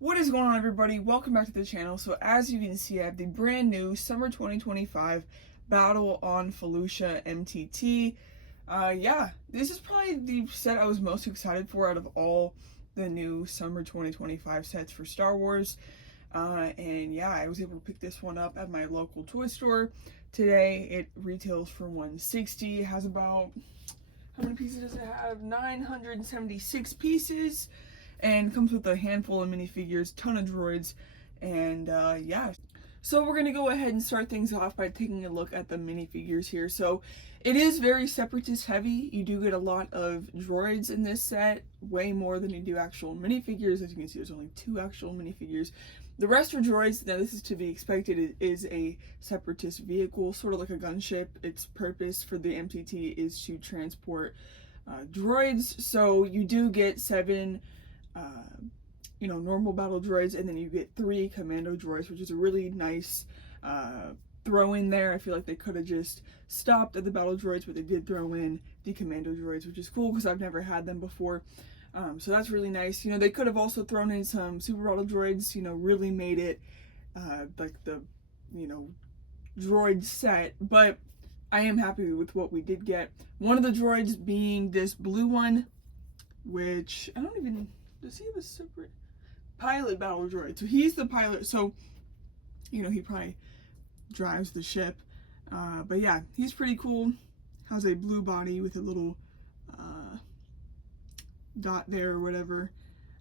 What is going on, everybody? Welcome back to the channel. So as you can see, I have the brand new Summer 2025 Battle on Felucia MTT. Yeah, this is probably the set I was most excited for out of all the new Summer 2025 sets for Star Wars. And yeah, I was able to pick this one up at my local toy store today. It retails for $160. It has about, how many pieces does it have? 976 pieces. And comes with a handful of minifigures, ton of droids, and yeah. So we're gonna go ahead and start things off by taking a look at the minifigures here. So it is very separatist heavy. You do get a lot of droids in this set, way more than you do actual minifigures. As you can see, there's only 2 actual minifigures. The rest are droids. Now this is to be expected. It is a separatist vehicle, sort of like a gunship. Its purpose for the MTT is to transport droids. So you do get 7 normal battle droids, and then you get 3 commando droids, which is a really nice throw in there. I feel like they could have just stopped at the battle droids, but they did throw in the commando droids, which is cool because I've never had them before. So that's really nice. They could have also thrown in some super battle droids, really made it like the, droid set, but I am happy with what we did get. One of the droids being this blue one, which I don't even, does he have a separate pilot battle droid? So he's the pilot, so he probably drives the ship. But yeah, he's pretty cool. Has a blue body with a little dot there or whatever.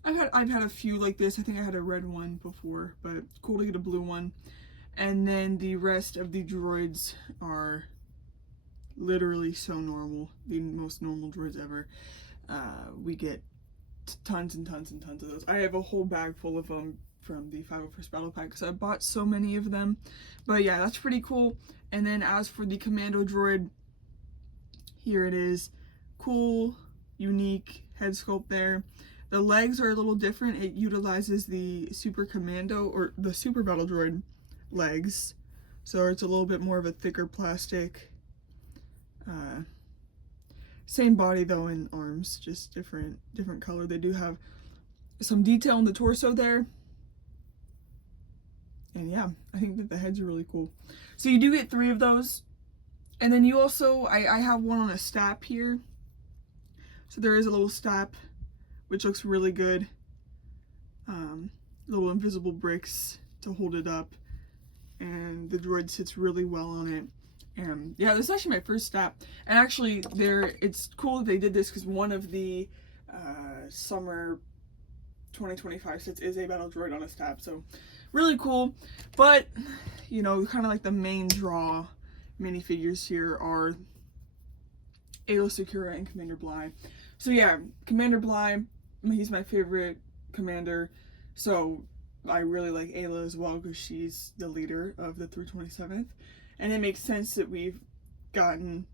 I've had a few like this. I think I had a red one before, but cool to get a blue one. And then the rest of the droids are literally so normal, the most normal droids ever. We get tons and tons and tons of those. I have a whole bag full of them from the 501st Battle Pack because I bought so many of them. But yeah, that's pretty cool. And then as for the commando droid, here it is. Cool, unique head sculpt there. The legs are a little different. It utilizes the super commando or the super battle droid legs. So it's a little bit more of a thicker plastic. Same body though in arms, just different color. They do have some detail in the torso there. And yeah, I think that the heads are really cool. So you do get 3 of those. And then you also, I have one on a stap here. So there is a little stap, which looks really good. Little invisible bricks to hold it up. And the droid sits really well on it. And yeah, this is actually my first stap. And actually, it's cool that they did this because one of the summer 2025 sets is a battle droid on a stap. So really cool. But, kind of like the main draw minifigures here are Aayla Secura and Commander Bly. So yeah, Commander Bly, he's my favorite commander. So I really like Aayla as well because she's the leader of the 327th. And it makes sense that we've gotten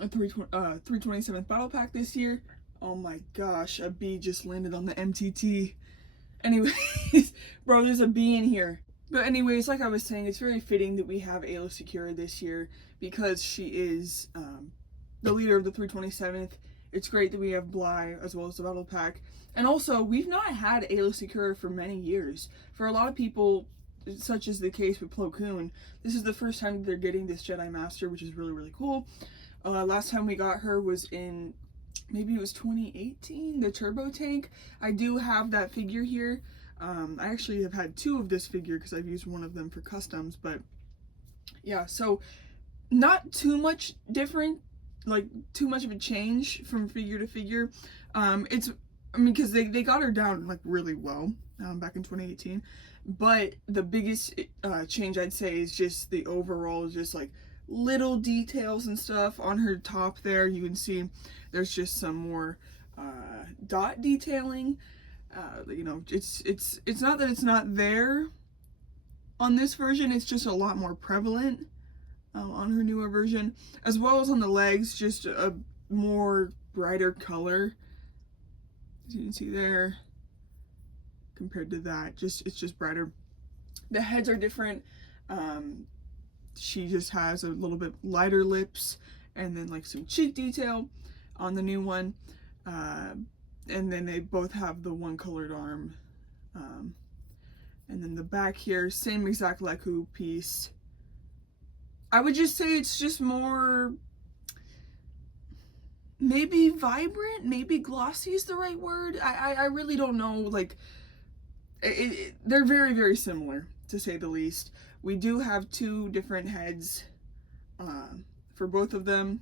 a 327th Battle Pack this year. Oh my gosh, a bee just landed on the MTT. Anyways, bro, there's a bee in here. But anyways, like I was saying, it's very fitting that we have Aayla Secura this year because she is the leader of the 327th. It's great that we have Bly as well as the Battle Pack. And also, we've not had Aayla Secura for many years. For a lot of people, such as the case with Plo Koon, this is the first time that they're getting this Jedi Master, which is really, really cool. Last time we got her was in, maybe it was 2018, the Turbo Tank. I do have that figure here. I actually have had 2 of this figure because I've used one of them for customs, but yeah, so not too much different, like too much of a change from figure to figure. Because they got her down like really well back in 2018. But the biggest change I'd say is just the overall, just like little details and stuff on her top there. You can see there's just some more dot detailing. It's not that it's not there on this version. It's just a lot more prevalent on her newer version, as well as on the legs. Just a more brighter color, as you can see there. Compared to that, it's just brighter. The heads are different. She just has a little bit lighter lips and then like some cheek detail on the new one. And then they both have the one colored arm And then the back here, same exact Leku piece. I would just say it's just more, maybe vibrant, maybe glossy is the right word. I really don't know. Like, they're very, very similar, to say the least. We do have two different heads for both of them,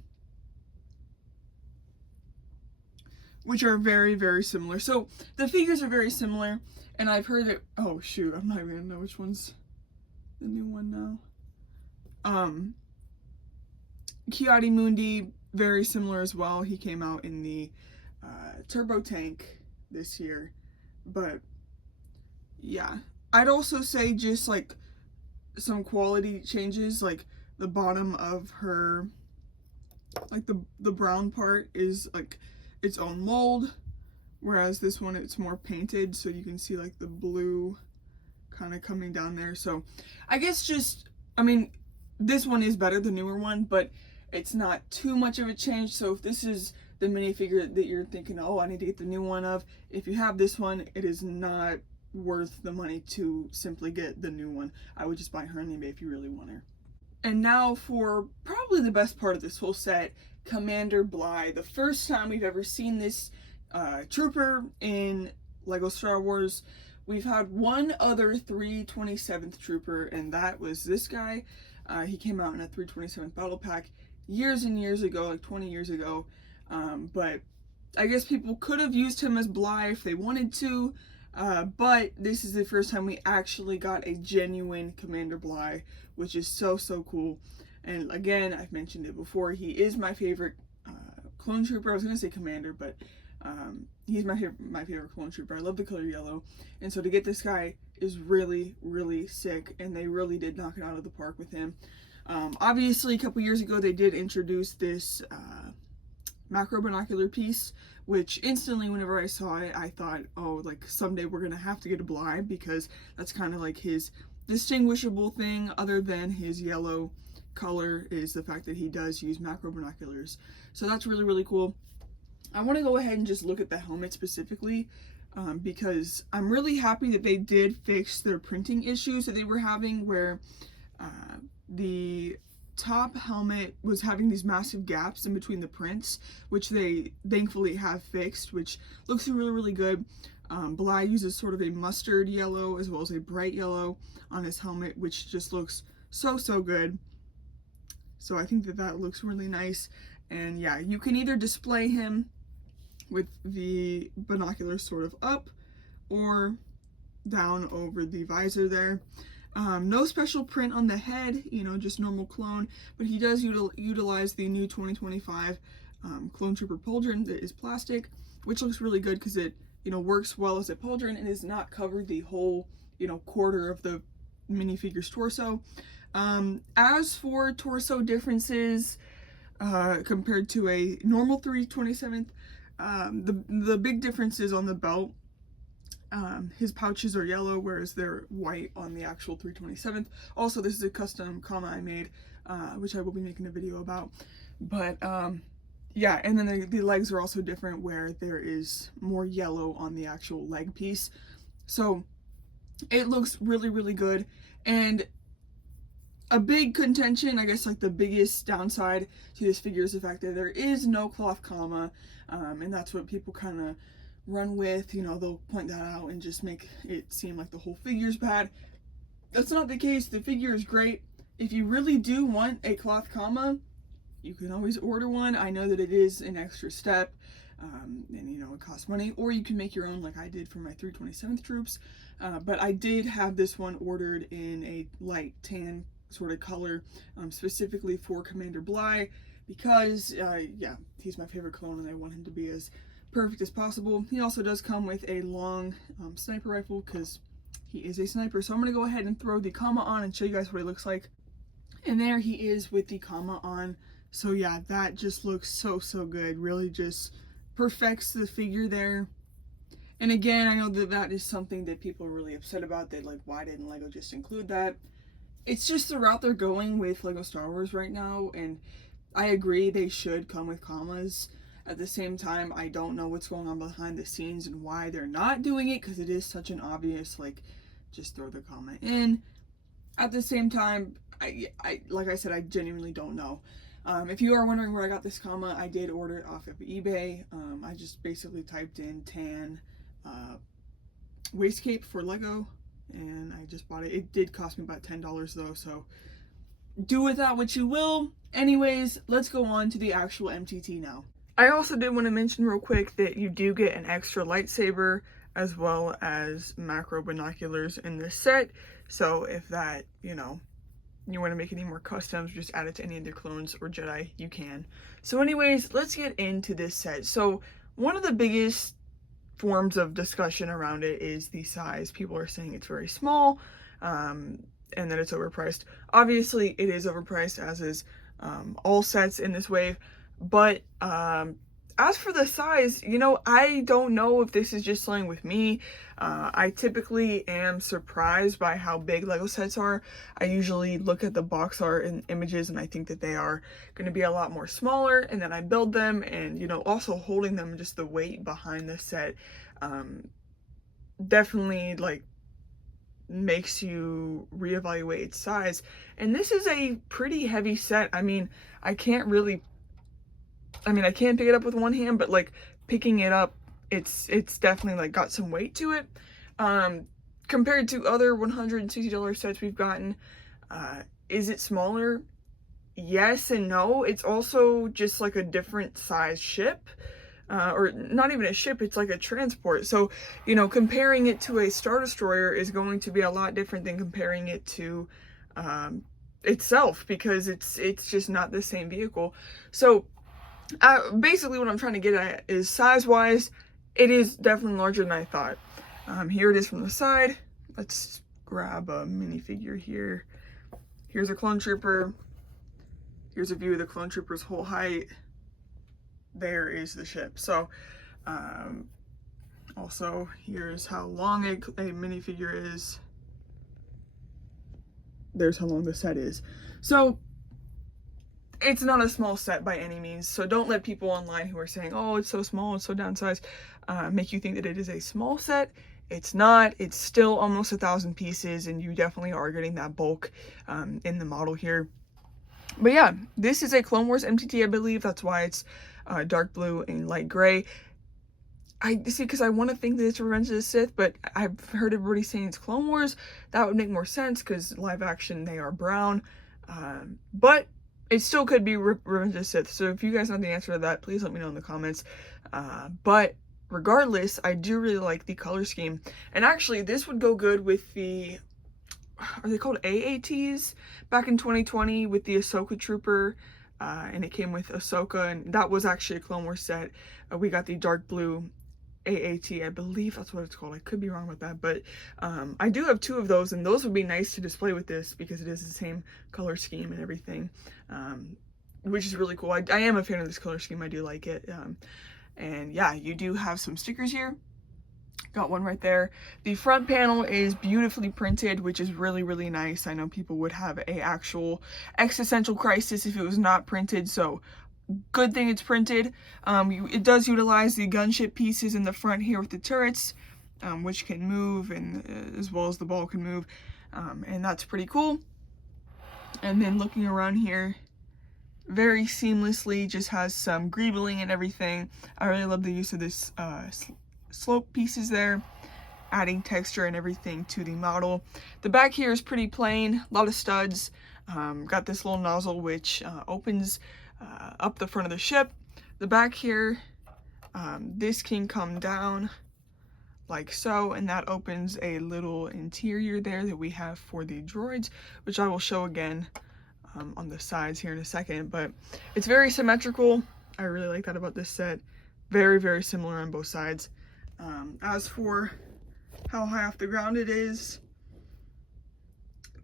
which are very, very similar. So the figures are very similar, and I've heard that, oh shoot, I'm not even gonna know which one's the new one now. Kiadi Mundi, very similar as well. He came out in the Turbo Tank this year, but yeah. I'd also say just like some quality changes, like the bottom of her, like the brown part is like its own mold, whereas this one it's more painted, so you can see like the blue kind of coming down there. So I guess just, I mean, this one is better, the newer one, but it's not too much of a change. So if this is the minifigure that you're thinking, oh, I need to get the new one of, if you have this one, it is not worth the money to simply get the new one. I would just buy her anyway if you really want her. And now for probably the best part of this whole set, Commander Bly. The first time we've ever seen this trooper in Lego Star Wars. We've had one other 327th trooper, and that was this guy. He came out in a 327th battle pack years and years ago, like 20 years ago. But I guess people could have used him as Bly if they wanted to. But this is the first time we actually got a genuine Commander Bly, which is so, so cool. And again, I've mentioned it before, he is my favorite clone trooper. I was going to say commander, but he's my favorite clone trooper. I love the color yellow. And so to get this guy is really, really sick, and they really did knock it out of the park with him. Obviously, a couple years ago, they did introduce this macro binocular piece, which instantly whenever I saw it, I thought, oh, like someday we're gonna have to get a Bly, because that's kind of like his distinguishable thing other than his yellow color, is the fact that he does use macro binoculars. So that's really, really cool. I want to go ahead and just look at the helmet specifically, because I'm really happy that they did fix their printing issues that they were having, where the top helmet was having these massive gaps in between the prints, which they thankfully have fixed, which looks really, really good. Bly uses sort of a mustard yellow as well as a bright yellow on his helmet, which just looks so, so good. So I think that that looks really nice. And yeah, you can either display him with the binoculars sort of up or down over the visor there. No special print on the head, you know, just normal clone, but he does utilize the new 2025 Clone Trooper pauldron that is plastic, which looks really good because it, you know, works well as a pauldron and is not covered the whole, you know, quarter of the minifigure's torso. As for torso differences compared to a normal 327th, the big difference is on the belt. His pouches are yellow, whereas they're white on the actual 327th. Also, this is a custom comma I made, which I will be making a video about. But yeah, and then the legs are also different, where there is more yellow on the actual leg piece. So it looks really, really good. And a big contention, I guess like the biggest downside to this figure, is the fact that there is no cloth comma, and that's what people kind of run with. You know, they'll point that out and just make it seem like the whole figure's bad. That's not the case. The figure is great. If you really do want a cloth comma, you can always order one. I know that it is an extra step, and you know, it costs money, or you can make your own like I did for my 327th troops. But I did have this one ordered in a light tan sort of color, specifically for Commander Bly, because yeah, he's my favorite clone and I want him to be as perfect as possible. He also does come with a long sniper rifle, because he is a sniper. So I'm going to go ahead and throw the comma on and show you guys what he looks like. And there he is with the comma on. So yeah, that just looks so, so good. Really just perfects the figure there. And again, I know that that is something that people are really upset about. That like, why didn't Lego just include that? It's just the route they're going with Lego Star Wars right now, and I agree they should come with commas. At the same time, I don't know what's going on behind the scenes and why they're not doing it, because it is such an obvious, like, just throw the comma in. At the same time, I like I said, I genuinely don't know. If you are wondering where I got this comma, I did order it off of eBay. I just basically typed in tan waist cape for Lego, and I just bought it. It did cost me about $10 though, so do with that what you will. Anyways, let's go on to the actual MTT now. I also did want to mention real quick that you do get an extra lightsaber as well as macro binoculars in this set. So if that, you know, you want to make any more customs, just add it to any of your clones or Jedi, you can. So anyways, let's get into this set. So one of the biggest forms of discussion around it is the size. People are saying it's very small, and that it's overpriced. Obviously, it is overpriced, as is all sets in this wave. But as for the size, you know, I don't know if this is just something with me. I typically am surprised by how big Lego sets are. I usually look at the box art and images and I think that they are going to be a lot more smaller, and then I build them, and, you know, also holding them, just the weight behind the set definitely, like, makes you reevaluate its size. And this is a pretty heavy set. I mean, I can't pick it up with one hand, but like picking it up, it's definitely like got some weight to it. Compared to other $160 sets we've gotten, is it smaller? Yes and no. It's also just like a different size ship, or not even a ship, it's like a transport. So, you know, comparing it to a Star Destroyer is going to be a lot different than comparing it to itself, because it's just not the same vehicle. So basically what I'm trying to get at is, size-wise, it is definitely larger than I thought. Here it is from the side. Let's grab a minifigure here. Here's a clone trooper. Here's a view of the clone trooper's whole height. There is the ship. So, also, here's how long a minifigure is. There's how long the set is. So, it's not a small set by any means. So don't let people online who are saying, oh, it's so small, it's so downsized, make you think that it is a small set. It's not. It's still almost 1,000 pieces, and you definitely are getting that bulk in the model here. But yeah, this is a Clone Wars MTT, I believe. That's why it's dark blue and light gray. I see, because I want to think that it's Revenge of the Sith, but I've heard everybody saying it's Clone Wars. That would make more sense, because live action, they are brown. But it still could be Revenge of the Sith. So if you guys know the answer to that, please let me know in the comments. But regardless, I do really like the color scheme. And actually, this would go good with the, are they called AATs? Back in 2020 with the Ahsoka Trooper. And it came with Ahsoka, and that was actually a Clone Wars set. We got the dark blue AAT, I believe that's what it's called. I could be wrong with that, but I do have 2 of those, and those would be nice to display with this, because it is the same color scheme and everything, which is really cool. I am a fan of this color scheme. I do like it. And yeah, you do have some stickers here. Got one right there. The front panel is beautifully printed, which is really, really nice. I know people would have a actual existential crisis if it was not printed, so good thing it's printed. It does utilize the gunship pieces in the front here with the turrets, which can move, and as well as the ball can move, and that's pretty cool. And then looking around here, very seamlessly, just has some greebling and everything. I really love the use of this slope pieces there, adding texture and everything to the model. The back here is pretty plain, a lot of studs. Got this little nozzle which opens up the front of the ship. The back here, this can come down like so, and that opens a little interior there that we have for the droids, which I will show again on the sides here in a second. But it's very symmetrical. I really like that about this set. Very, very similar on both sides. As for how high off the ground it is,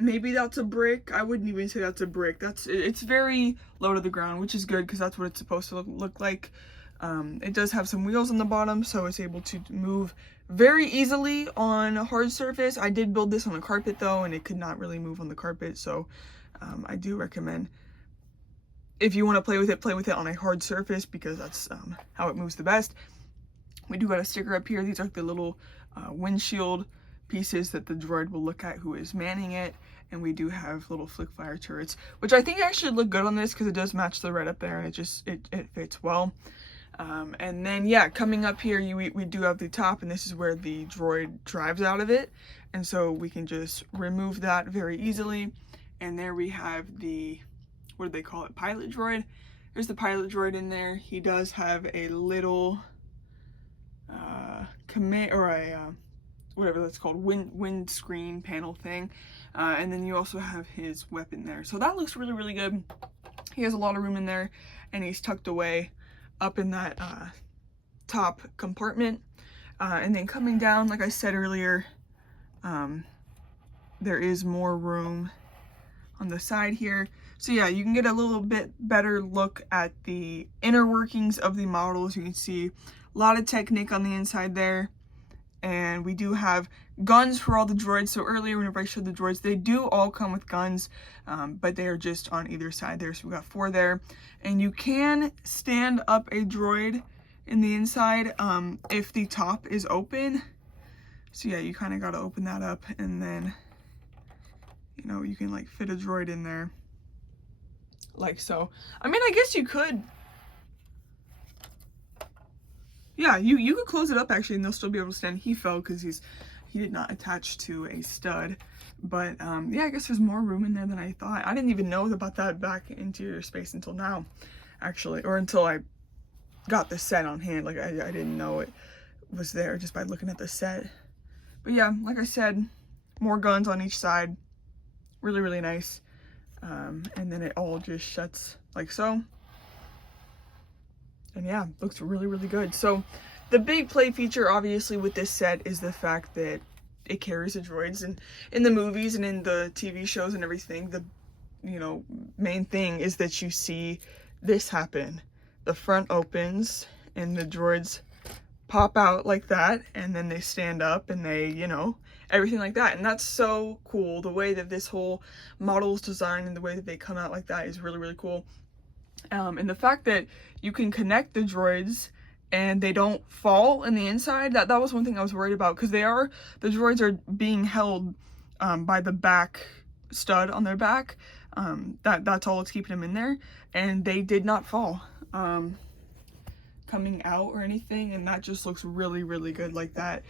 maybe that's a brick. I wouldn't even say that's a brick. It's very low to the ground, which is good, because that's what it's supposed to look like. It does have some wheels on the bottom, so it's able to move very easily on a hard surface. I did build this on a carpet though, and it could not really move on the carpet, so I do recommend if you want to play with it on a hard surface, because that's how it moves the best. We do got a sticker up here. These are the little windshield pieces that the droid will look at who is manning it. And we do have little flick fire turrets, which I think actually look good on this because it does match the red up there, and it fits well. And then, yeah, coming up here, we do have the top, and this is where the droid drives out of it. And so we can just remove that very easily. And there we have the, what do they call it, pilot droid. There's the pilot droid in there. He does have a little command, or a whatever that's called, windscreen panel thing. And then you also have his weapon there. So that looks really, really good. He has a lot of room in there, and he's tucked away up in that top compartment. And then coming down, like I said earlier, there is more room on the side here. So yeah, you can get a little bit better look at the inner workings of the models. You can see a lot of Technic on the inside there. And we do have guns for all the droids. So earlier, whenever I showed the droids, they do all come with guns, but they are just on either side there. So we got 4 there. And you can stand up a droid in the inside if the top is open. So yeah, you kind of got to open that up, and then, you know, you can like fit a droid in there like so. I mean, I guess you could. Yeah, you could close it up actually, and they'll still be able to stand. He fell because he did not attach to a stud. But yeah, I guess there's more room in there than I thought. I didn't even know about that back interior space until now, actually, or until I got the set on hand. Like I didn't know it was there just by looking at the set. But yeah, like I said, more guns on each side. Really, really nice. And then it all just shuts like so. And yeah, looks really, really good. So the big play feature, obviously, with this set is the fact that it carries the droids. And in the movies and in the TV shows and everything, the, you know, main thing is that you see this happen. The front opens and the droids pop out like that, and then they stand up and they, you know, everything like that. And that's so cool. The way that this whole model is designed and the way that they come out like that is really, really cool. And the fact that you can connect the droids and they don't fall in the inside, that was one thing I was worried about, because the droids are being held by the back stud on their back. That's all that's keeping them in there, and they did not fall coming out or anything, and that just looks really, really good like that.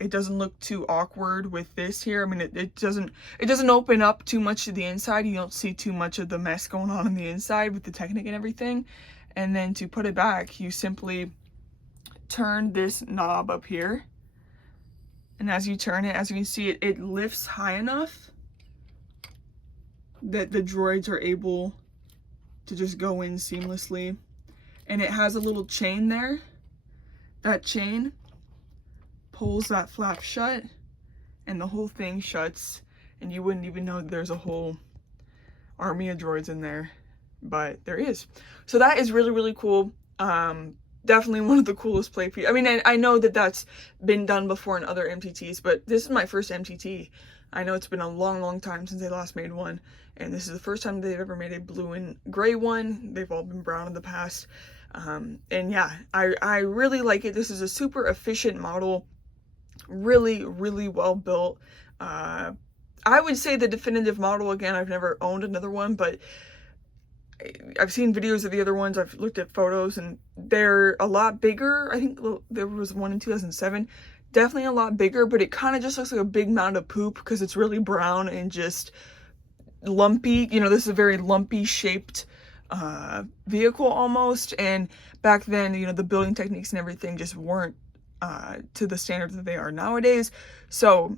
It doesn't look too awkward with this here. I mean, it doesn't open up too much to the inside. You don't see too much of the mess going on the inside with the Technic and everything. And then to put it back, you simply turn this knob up here. And as you turn it, as you can see, it lifts high enough that the droids are able to just go in seamlessly. And it has a little chain there. That chain pulls that flap shut, and the whole thing shuts, and you wouldn't even know there's a whole army of droids in there, but there is. So that is really, really cool. Definitely one of the coolest play features. I mean, I know that that's been done before in other MTTs, but this is my first MTT. I know it's been a long, long time since they last made one, and this is the first time they've ever made a blue and gray one. They've all been brown in the past. And yeah, I really like it. This is a super efficient model. Really, really well built. I would say the definitive model. Again, I've never owned another one, but I've seen videos of the other ones. I've looked at photos, and they're a lot bigger. I think there was one in 2007. Definitely a lot bigger, but it kind of just looks like a big mound of poop because it's really brown and just lumpy. You know, this is a very lumpy shaped vehicle almost. And back then, you know, the building techniques and everything just weren't to the standards that they are nowadays. So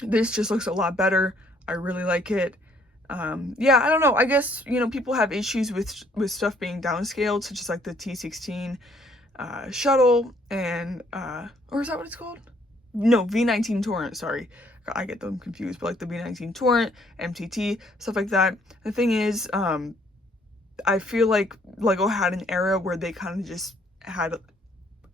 this just looks a lot better. I really like it. Yeah, I don't know. I guess, you know, people have issues with stuff being downscaled, such as like the T16 shuttle and or is that what it's called? No, V19 Torrent, sorry. I get them confused, but like the V19 Torrent, MTT, stuff like that. The thing is, I feel like LEGO had an era where they kind of just had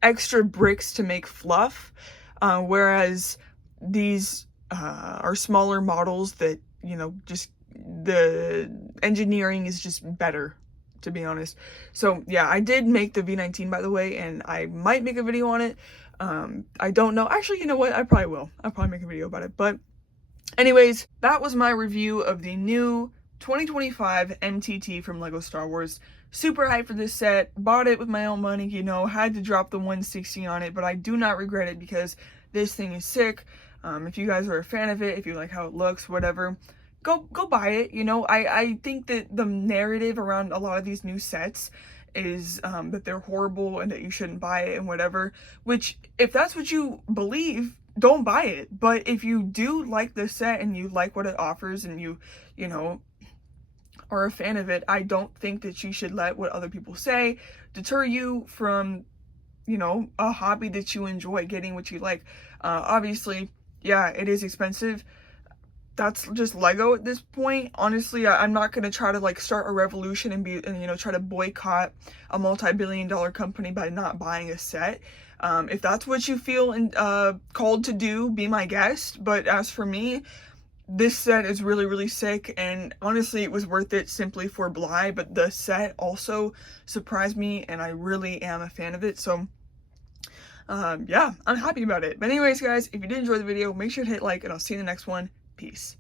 extra bricks to make fluff, whereas these are smaller models that, you know, just the engineering is just better to be honest. So yeah, I did make the V19, by the way, and I might make a video on it. I don't know. Actually, you know what? I probably will. I'll probably make a video about it. But anyways, that was my review of the new 2025 MTT from Lego Star Wars. Super hyped for this set. Bought it with my own money, you know, had to drop the 160 on it, but I do not regret it because this thing is sick. If you guys are a fan of it, if you like how it looks, whatever, go buy it. You know, I think that the narrative around a lot of these new sets is that they're horrible and that you shouldn't buy it and whatever, which if that's what you believe, don't buy it. But if you do like the set and you like what it offers and you know, are a fan of it, I don't think that you should let what other people say deter you from, you know, a hobby that you enjoy, getting what you like. Obviously, yeah, it is expensive. That's just Lego at this point. Honestly, I'm not gonna try to like start a revolution and you know, try to boycott a multi-billion-dollar company by not buying a set. If that's what you feel called to do, be my guest. But as for me, this set is really, really sick, and honestly, it was worth it simply for Bly. But the set also surprised me, and I really am a fan of it. So yeah, I'm happy about it. But anyways, guys, if you did enjoy the video, make sure to hit like, and I'll see you in the next one. Peace.